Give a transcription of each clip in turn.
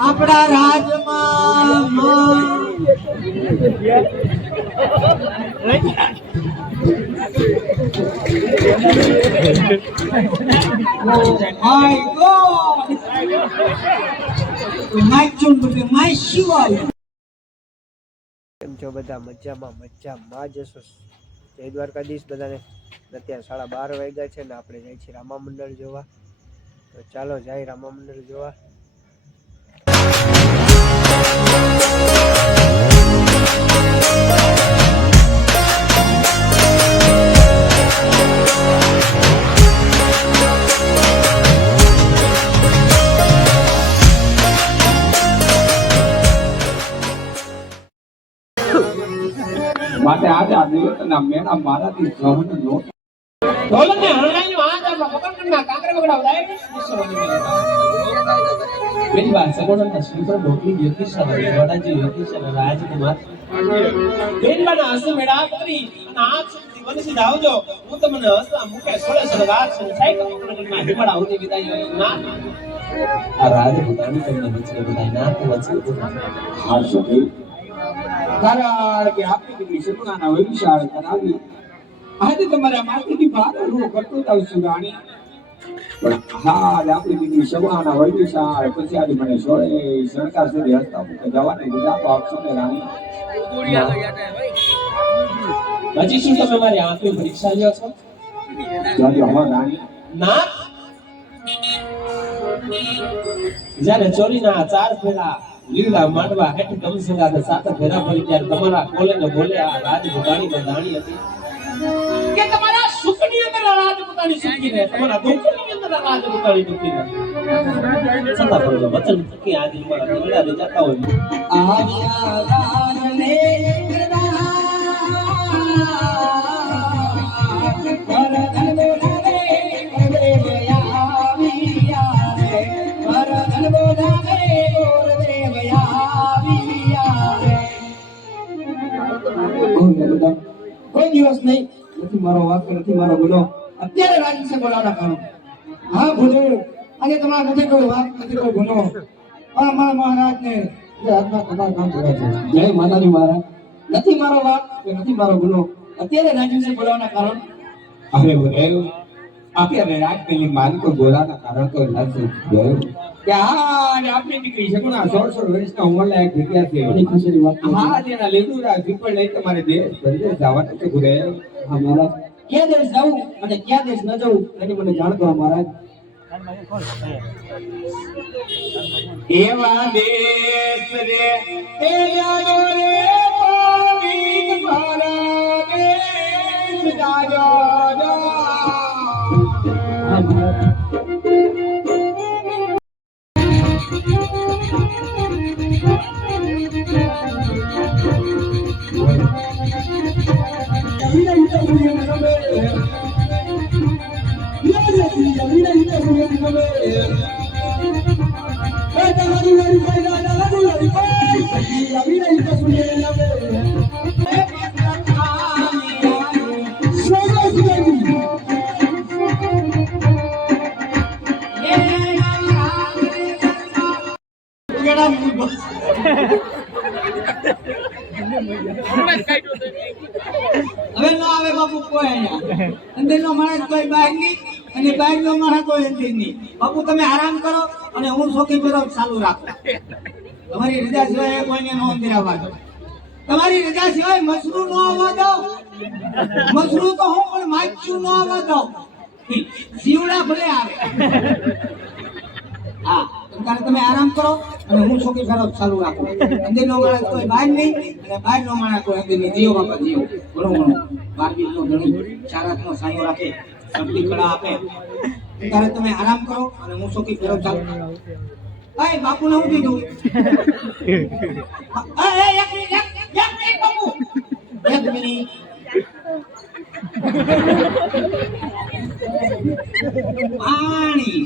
આપણા રાજમાં કેમ છો બધા? મજામાં જશો. જય દ્વારકાધીશ બધાને. અત્યારે 12:30 વાગ્યા છે ને આપણે જાય છીએ રામા મંડળ જોવા. તો ચાલો જાય રામા મંડળ જોવા. માટે આજે આ દિવસના મેળા મારાથી સહન નો ઢોલને હરણાઈ વાંજ આપા પકડના કાંકરે બગડા ઉડાય मेरी बात सगोड़ना श्रीफळ ढोकली ज्योतिषा वडाजी ज्योतिषा राजकुमार બેનબાના હસ મેળા કરી અને આજ સુધી વનસી આવજો. હું તમને હસલા મુખે સોળે સળગાર છે સાયકલ પકડના હિમડા ઉડી વિદાય ના આ રાજપૂતાણી તમને વચરે બધાય ના તો વચરે હા સખી કારણ કે આપની દીકરી સગુણાના વિશાળ કરાવી આજે તમારા માથેથી ભાર રૂ કરતો જાવ છું રાણી. પણ હા આપણી દીકરી સગુણાના વિશાળ પછી આજે મને સોળે સરકાર સુધી હસતા મૂકે જવાની રજા તો આપશો ને રાણી. હજી શું તમે મારી આંખની પરીક્ષા લ્યો છો? જાજો હા રાણી. ના જ્યારે ચોરીના 4 ફેરા લીલા માંડવા હેઠ ગમસંગાને 7 ફેરા પડી ત્યારે તમારા કોલે ને બોલે આ રાજપૂતાણી ને દાણી હતી કે તમારા સુખની અંદર રાજપૂતાણી સુખી રહે, તમારા દુઃખની અંદર રાજપૂતાણી દુઃખી રહે. છતાં પણ વચન થકી આજે મારા નીકળ્યા રે જાતા હોય આવ્યા રામને કોઈ દિવસ નહીં નથી મારો વાક નથી મારો ગુનો. અત્યારે રાજી છે બોલાવના કામ. હા ભૂલે આજે તમારા નથી કોઈ વાક નથી કોઈ ગુનો. પણ અમારા મહારાજને હાથમાં તમારા કામ કરવા છે. જય માતાજી મહારાજ. નથી મારો વાક કે નથી મારો ગુનો. અત્યારે રાજી છે બોલાવના કારણ અરે બોલે આપણે રાજપીની માલિકો બોલાના કારણ તો નથી ગયો કે હા આપણી દીકરી સગુણા 16 વર્ષના ઉંમરના એક વિદ્યા છે. ઘણી ખુશીની વાત હા તેના લીલુડા શ્રીફળ લઈ તમારે દેશ પરદેશ જવાનું છે ગુરે. હા મહારાજ. ક્યાં દેશ જવું અને ક્યાં દેશ ન જવું એની મને જાણ કરો મહારાજ. એવા દેશ રે એ જાજો રે પાવીન મારા દેશ જાજો હા મહારાજ. હવે નો આવે બાપુ કોઈ અહીંયા અંદર નો માણસ કોઈ બહાર નહીં અને બહાર નો માણસ કોઈ અંદર નહીં. બાપુ તમે આરામ કરો અને હું શોખી પેલો ચાલુ રાખો. તમારી રજા સિવાય કોઈને નો અંદર આવવા દો. તમારી રજા સિવાય મસરૂ નો આવવા દો. મસરૂ તો હું પણ માછું નો આવવા દો. જીવડા ભલે આવે. હા ત્યારે તમે આરામ કરો અને હું છોકરી ફેરો ચાલુ રાખો. અંદર નો માણસ કોઈ બહાર નહીં અને બહાર નો માણસ કોઈ અંદર નહીં. જીવો બાપા જીવો. ઘણો બારબીજ નો ઘણી ચારાત નો સાયો રાખે, શક્તિ કળા આપે. ત્યારે તમે આરામ કરો અને હું છોકરી ફેરો ચાલુ. એ બાપુ ને હું દીધું. એક મિનિટ બાપુ. એક મિનિટ. પાણી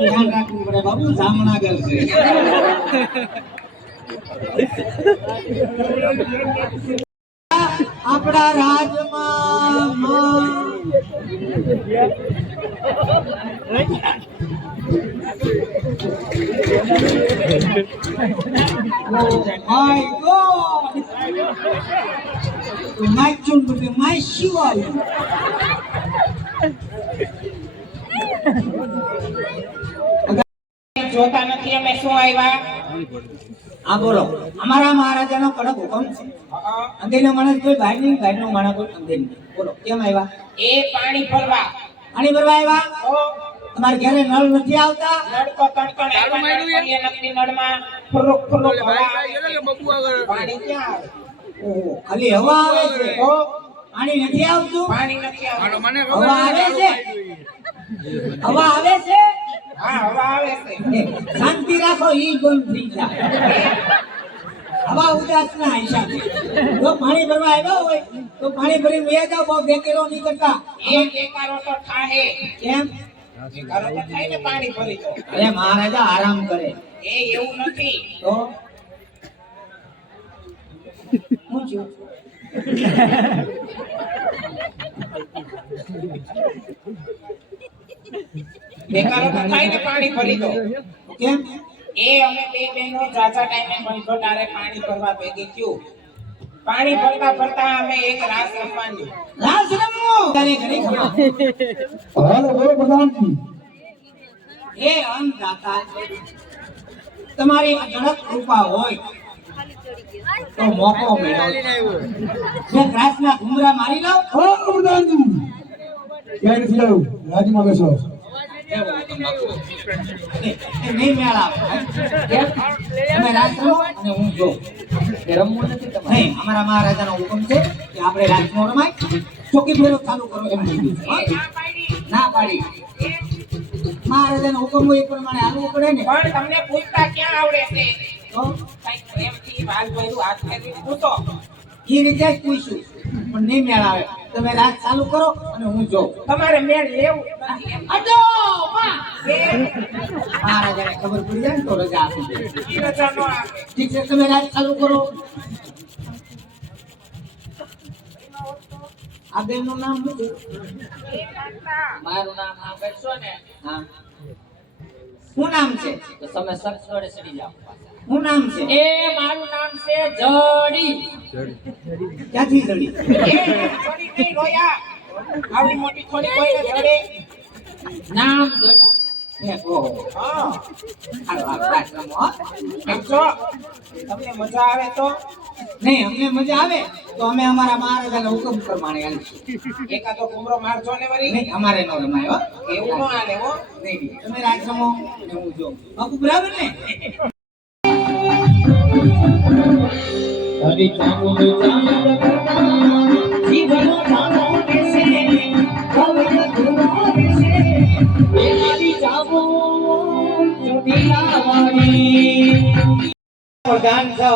ધ્યાન રાખવું પડે બાબુ. જામનગર છે. આપણા રાજમાં માય ગોડ માય ચૂન બધે માય શિવ આવ્યું જોતા નથી અમે શું આવ્યા આ બોલો અમારા મહારાજાનો કડક હુકમ છે અંધેનો માણસ કોઈ બહાર નહીં બહારનો માણસ કોઈ અંદર નહીં બોલો કેમ આવ્યા એ પાણી ભરવા પાણી ભરવા આવ્યા તમારે ઘરે નળ નથી આવતા નળકો કણકણ આવ્યા નળકોએ નકલી નળમાં ફુરુક ફુરુક હવા આવે. પાણી ક્યાં આવે ઓહો, ખાલી હવા આવે છે પાણી નથી આવતું પાણી નથી આવતું હવા આવે છે હવા આવે છે હા હવા આવે છે શાંતિ રાખો ઈ બંધ થઈ જાય હવા ઉદાસ ના હિસાબે જો પાણી ભરવા આવ્યા હોય તો પાણી ભરીને વયા જાઓ બહુ બેકેરો નહીં કરતા એ બેકારો તો થાહે કેમ બેકારો તો થાય ને પાણી ભરી દો અરે મહારાજા આરામ કરે એ એવું નથી તો હું છું બેકારો તો થાય ને પાણી ભરી દો કેમ એ અમે બે બહેનો ઝાઝા ટાઈમે મહિનો તારે પાણી ભરવા ભેગી થયું પાણી ભરતા ભરતા અમે એક રાસ રમવાની રાસ રમવો તારે ઘરે ખમા હાલો બોલો પ્રધાનજી એ અન્નદાતા તમારી અઢળક કૃપા હોય તો મોકો મેળવો જે ગ્રાસના ઘુમરા મારી લો હા પ્રધાનજી ક્યાં નથી આવું રાજમાં બેસો એ નહીં મેળ આવે કેમ? તમે રાસ રમો અને હું જો એ રમવું નથી તમારે નહીં અમારા મહારાજાનો હુકમ છે કે આપણે રાસ નો રમાય ચોકી ફેરો ચાલુ કરો એમ કીધું છે. ના પાડી મહારાજાનો હુકમ હોય એ પ્રમાણે હાલવું પડે ને પણ તમને પૂછતા ક્યાં આવડે છે તો કઈક પ્રેમથી વાલ ભર્યું હાથ ફેરવી પૂછો એ રીતે જ પૂછ્યું પણ નહીં મેળ આવે તમે રાત ચાલુ કરો અને હું જોઉં તમારે મેળ લેવું નથી એમ. અડો માં બે મહારાજાને ખબર પડી જાય ને તો રજા આપી દે ઈ રજા નો આપે ઠીક છે તમે રાત ચાલુ કરો આ બેનનું નામ શું છે? મારું નામ સાંભળશો ને હા શું નામ છે તો તમે સર્ચ જોડે ચડી જાઓ શું નામ છે એ મારું નામ છે જડી ક્યાંથી જડી એ થોડી કઈ રોયા આવડી મોટી થોડી કોઈને જડે નામ જડી ઓહો હા હાલો હાલો રાત રમો હો. એમ છો તમને મજા આવે તો નહીં અમને મજા આવે તો અમે અમારા મહારાજાના હુકમ પ્રમાણે હાલીશું એકાદો કુમરો મારજો ને વળી નહીં અમારે નો રમાય હો એવું ન હાલે હો નહીં નહીં. તમે રાત રમો અને હું જોઉં બાપુ બરાબર ને હરી ચામુંડ જીવનો જામો દેશે કવન ધુનો દેશે એ મારી જામો જોડીલાવાળી પ્રધાન છો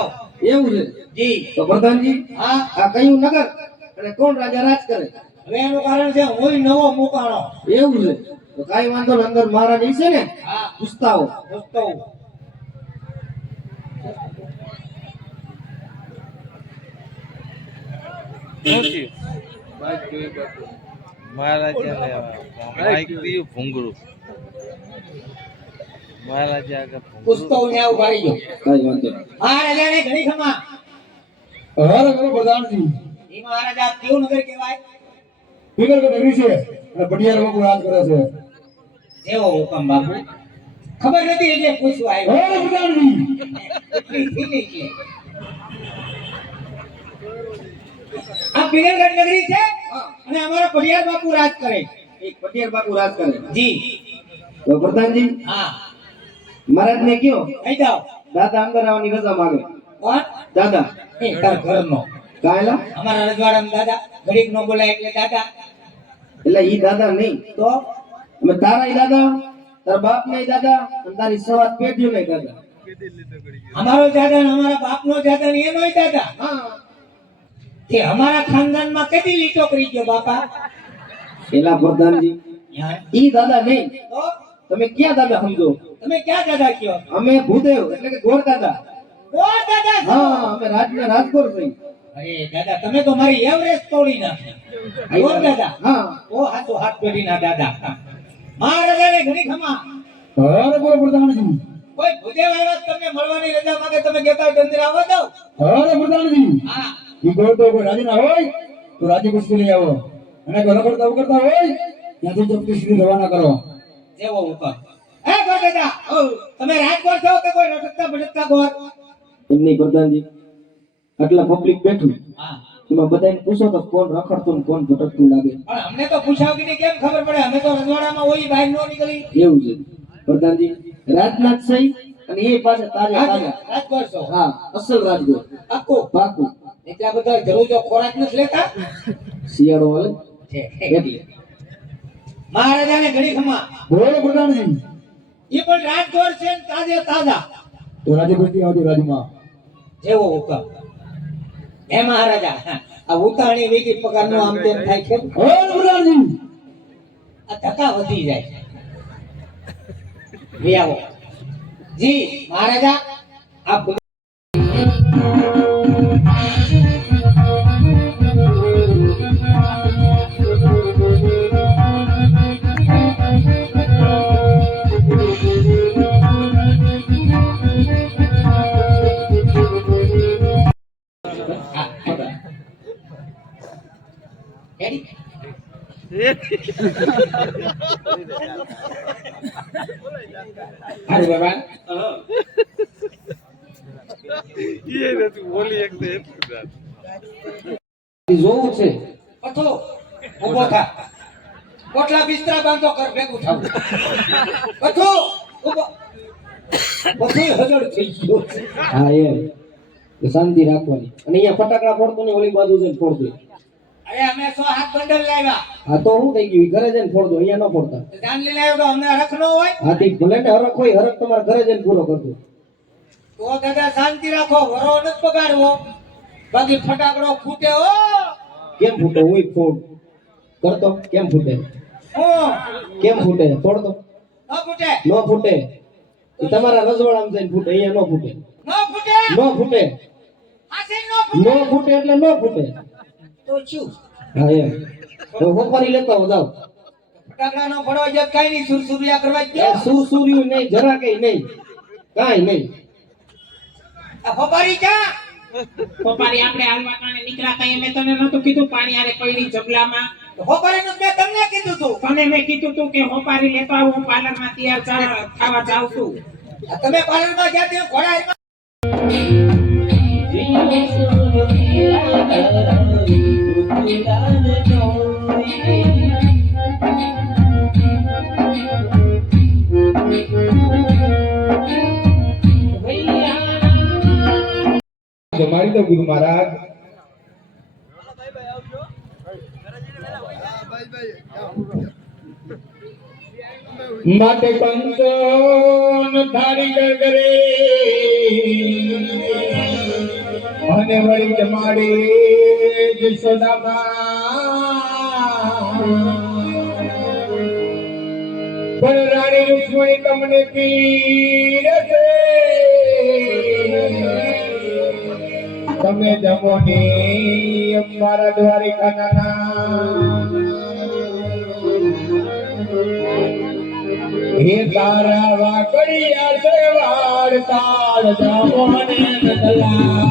એવું છે જી તો પ્રધાનજી હા આ કયું નગર અને કોણ રાજા રાજ કરે હવે એનું કારણ છે હું નવો મુકાણો એવું છે તો કાઈ વાંધો નહીં અંદર મહારાજ છે ને હા પૂછતા હો દોસ્તો પૂછતો હું ત્યાં ઉભા રહી ગયો કાઈ વાંધો નહીં મહારાજાને ઘણી ખમા હાલો બોલો પ્રધાનજી એ મહારાજા કેવું નગર કહેવાય ફિગર કે નગરી છે અને પટિયાર બાપુ રાજ કરે છે જેવો હુકમ બાપુ ખબર નથી એટલે પૂછવા આવ્યો હાલો પ્રધાનજી એટલી ફીલી છે આ પિંગલગઢ નગરી છે અને અમારા પડિયાર બાપુ રાજ કરે એક પટિયાર બાપુ રાજ કરે જી તો પ્રધાનજી હા મહારાજ ને કયો કહી જાઓ દાદા અંદર આવવાની રજા માંગે કોણ દાદા એ તાર ઘરનો કાયલા અમારા રજવાડામાં દાદા ઘડીક નો બોલાય એટલે દાદા એટલે ઈ દાદા નહીં તો અમે તારા ઈ દાદા તારા બાપ ના દાદા અને તારી સવાત પેઢીઓ ના દાદા અમારો દાદા ને અમારા બાપનો દાદા ને એનોય દાદા હા કે અમારા ખાનદાનમાં કેટલી લીટો કરી ગયો બાપા એલા પ્રધાનજી ઈ દાદા નહીં તો તમે ક્યાં દાદા સમજો તમે ક્યાં દાદા કયો અમે ભૂદેવ એટલે કે ગોર દાદા કોણ દાદા છો? હા અમે રાજના રાજકોર થઈ અરે દાદા તમે તો મારી એવરેસ્ટ તોડી નાખી કોણ દાદા હા ઓ હાથો હાથ પેઢીના દાદા મહારાજાને ઘણી ખમા હાલો બોલો પ્રધાનજી કોઈ ભૂદેવ આવ્યા તમને મળવાની રજા માંગે તમે કહેતા હોય અંદર આવવા દો. અરે પ્રધાનજી હા ઈ કહો તો કોઈ રાજી ના હોય તો રાજી પુષ્ટિ લઈ આવો અને કોઈ રખડતા ઉકળતા હોય ત્યાંથી જપ્તી સુધી રવાના કરો. જેવો હુકમ. હે ગોરદાદા તમે રાજકોટ છો કે કોઈ રખડતા ભટકતા ગોર? એમની પ્રધાનજી આટલા પબ્લિક બેઠું હા એમાં બધાને પૂછો તો કોણ રખડતું ને કોણ ભટકતું લાગે. પણ અમને તો પૂછાવ કે કેમ ખબર પડે? અમે તો રજવાડામાં હોય બહાર નો નીકળી. એવું છે પ્રધાનજી રાજના જ સહી અને એ પાસે તાજા તાજા. રાજકોટ છો? હા અસલ રાજકોટ પાક્કું? પાકું. એટલા બધા જરૂર ખોરાક નથી લેતા શિયાળો આવે છે એટલે મહારાજાને ઘડી ખમા. બોલો પ્રધાનજી એ પણ રાજકોટ છે ને તાજે તાજા. તો રાજી પુષ્ટિ આવજો રાજમાં. જેવો હુકમ. હે મહારાજા આ ઉતાણી વેગી પગારનો આમ તેમ થાય છે. બોલો પ્રધાનજી આ ધક્કા વધી જાય. લે આવો જી મહારાજા આપ અરે બાબા જોવું છે પથો ઉભો થા. કોટલા બિસ્તરા બાંધો કર ભેગું થાવ. પથો ઉભો. પથો હજળ થઈ ગયો. હા એમ શાંતિ રાખવાની અને અહીંયા ફટાકડા ફોડતો ને ઓલી બાજુ જઈને ફોડતો. અરે અમે 100 બંડલ લાવ્યા. હા તો શું થઈ ગયું ઘરે જઈને ફોડતો અહીંયા ન ફોડતા. જાન લઈને આવ્યો તો અમને હરખ ન હોય. હા તે ભલે ને હરખ હોય હરખ તમારા ઘરે જઈને પૂરો કરતો. તો દાદા શાંતિ રાખો. વરો નથી બગાડવો. બાકી ફટાકડો ફૂટે હો. કેમ ફૂટે હોય ફોડ કરતો કેમ ફૂટે હું કેમ ફૂટે ફોડતો ન ફૂટે. ન ફૂટે એ તમારા રજવાડામાં જઈને ફૂટે અહીંયા ન ફૂટે ન ફૂટે. ન ફૂટે આસી ન ન ફૂટે. ફૂટે એટલે ન ફૂટે. તો શું? હા એમ તો હોપારી લેતા હો જાવ. ફટાકડા નો ફોડવા જત કઈ નહીં. સુરસુરિયા કરવા જ દો. સુરસુર્યું નહીં જરા કઈ નહીં કાંઈ નહીં. આ ફપારી ક્યાં? પપ્પારી આપણે હાલવાટાને નીકળ્યા કઈ મેં તને નતું કીધું પાણી આરે પડી જબલામાં. ફપારી નું મેં તમને કીધું તું. તને મેં કીધું તું કે હોપારી લેતો આવું પાર્લરમાં તૈયાર થવા જાઉં છું. આ તમે પાર્લરમાં ગયા ત્યાં ઘોડા જમાડી દો ગુરુ મહારાજ. માટે કંચન થાળી ગગરે અને વળી જમાડી જશોદામાં પણ રાણી રૂક્ષ્મણી તમને પીરસે તમે જમો ને અમારા દ્વારિકાના હે તારા વાકડિયા છે વાળતાળ જમો ને નદલા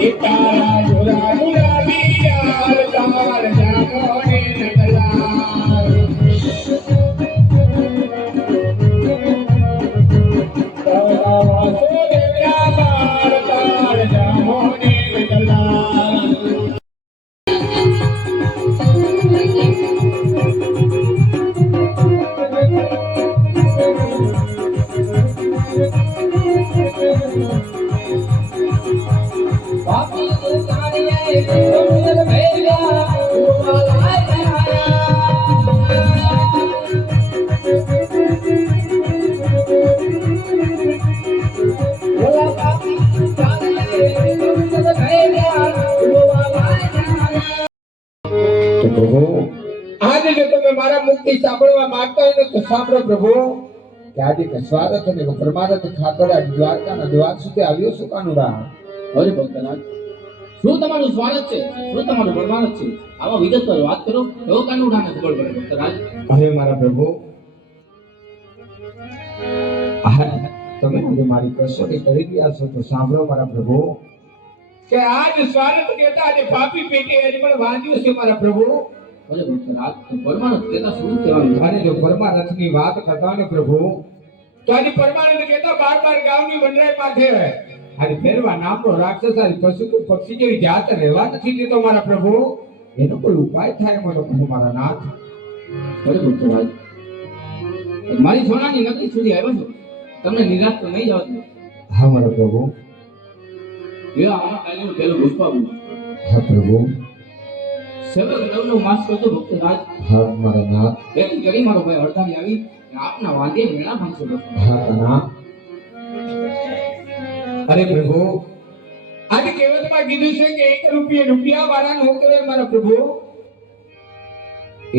હે તારા જોરા ગુલાબી વાળતાળ જમો ને નદલા આજે જો તમે મારા મુક્તિ સાંભળવા માંગતા હોય ને તો સાંભળો પ્રભુ કે આજે સ્વાગત અને પરમાનંદ ઠાકોર દ્વારકાના દ્વાર સુધી આવ્યો છું કાનુડા. હરે ભક્તનાથ શું તમારું સ્વાગત છે? શું તમારું પરમાનંદ છે? આવા વિગતવાર વાત કરો તો કાનુડાને ખબર પડે ભક્તરાજ. અરે મારા પ્રભુ, તમે આજે મારી કસોટી કરી રહ્યા છો તો સાંભળો મારા પ્રભુ કે આજ સ્વાર્થ કેતા આજે પાપી પેટે આજે મને વાંધ્યો છે મારા પ્રભુ. ભલે ભક્તરાજ, તો પરમાનંદ કહેતા શું કહેવાનું? અને જો પરમાનંદની વાત કરતા ને પ્રભુ તો આજે પરમાનંદ કહેતા 12 ગામની વનરાઈ માથે આજે ફેરવા નામનો રાક્ષસ આજે પશુ કે પક્ષી જેવી જાત રહેવા નથી દેતો મારા પ્રભુ. એનો કોઈ ઉપાય થાય મને કહો મારા નાથ. ભલે ભક્તરાજ, મારી સોનાની નગરી સુધી આવ્યો છો, તમને નિરાશ તો નહીં જાવ. હા મારા પ્રભુ. આમાં કાલીનું પહેલું પુષ્પાવું હા પ્રભુ. સેવક નવનો માસ કરતો ભક્તરાજ. હા મારા નાથ. બેટી કરી મારો ભાઈ અડધારી આવી કે આપના વાંધે મેળા ભાંગશે. હા કના. અરે પ્રભુ, આજે કહેવતમાં કીધું છે કે 1 રૂપિયા વાળા નો કરે મારા પ્રભુ.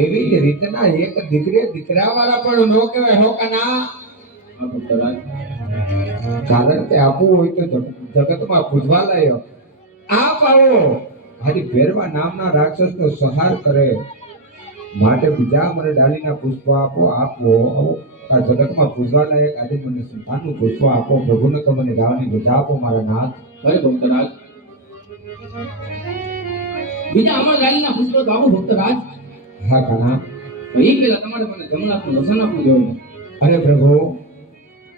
એવી જ રીતના એક દીકરા વાળા પણ નો કહેવાય નો કના. હા ભક્તરાજ, કારણ કે આપવું હોય તો જગતમાં પૂજવા લાયો આપ આવો. આજે ભેરવા નામના રાક્ષસ નો સંહાર કરે માટે બીજા મને ડાલીના પુષ્પ આપો આપો. આ જગતમાં પૂજવા લાયક આજે મને સંતાનનું પુષ્પ આપો. પ્રભુને તો મને ગાવાની રજા આપો મારા નાથ. ભલે ભક્તરાજ, બીજા અમર ગાલીના પુષ્પ તો આપો ભક્તરાજ. હા કના. તો એ પેલા તમારે મને જમનાથનું દર્શન આપવું જોઈએ. અરે પ્રભુ,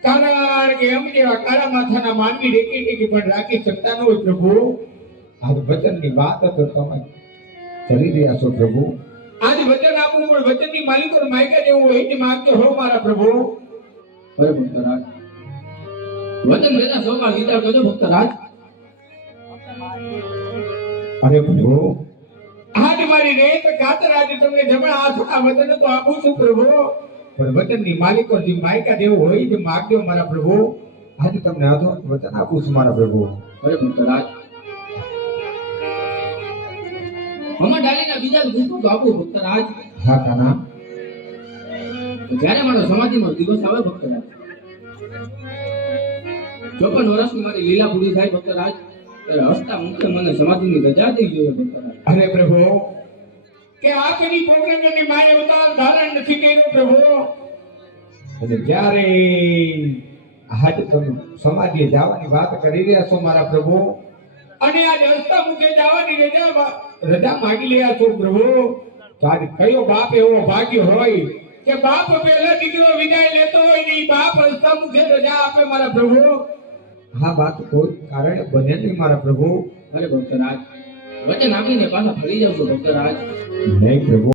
કારણ કે એમ જેવા કાળા માથાના માનવી રેકી પણ રાખી શકતા ન હોય પ્રભુ. આજ વચનની વાત તો તમે કરી રહ્યા છો પ્રભુ. આજ વચન આપવું પણ વચનની માલિકો માયકા જેવું હોય તે માંગતો હો મારા પ્રભુ. ભલે ભક્તરાજ, વચન લેતા સૌમાં વિચાર કરજો ભક્તરાજ. અરે પ્રભુ, આજ મારી રેત ખાતર આજે તમને જમણા હાથના વચન તો આપું છું પ્રભુ. પણ વચનની માલિકો જે માયકા જેવું હોય તે માંગજો મારા પ્રભુ. આજે તમને આધો વચન આપું છું મારા પ્રભુ. ભલે ભક્તરાજ, અમર ડાલીના બીજા પુષ્પ તો આપો ભક્તરાજ. હા કાના. જ્યારે મારો સમાધિનો દિવસ આવે ભક્તરાજ, 54 વર્ષની મારી લીલા પૂરી થાય ભક્તરાજ, ત્યારે હસતા મુખે મને સમાધિની રજા દઈ જોઈએ ભક્તરાજ. અરે પ્રભુ, કે આપની પ્રોગ્રામની માય અવતાર ધારણ નથી કર્યો પ્રભુ. અને જ્યારે આજ તમે સમાધિએ જવાની વાત કરી રહ્યા છો મારા પ્રભુ, અને આજ હસતા મુખે જવાની રજા માંગી રહ્યા છો પ્રભુ, તો આજ કયો બાપ એવો ભાગ્ય હોય કે બાપ પહેલા દીકરો વિદાય લેતો હોય ને બાપ હસતા મુખે રજા આપે મારા પ્રભુ. હા વાત કોઈ કારણે બને નહીં મારા પ્રભુ. અરે ભક્તરાજ, વચન આપીને પાછા ફરી જાવ છો ભક્તરાજ. નહીં પ્રભુ.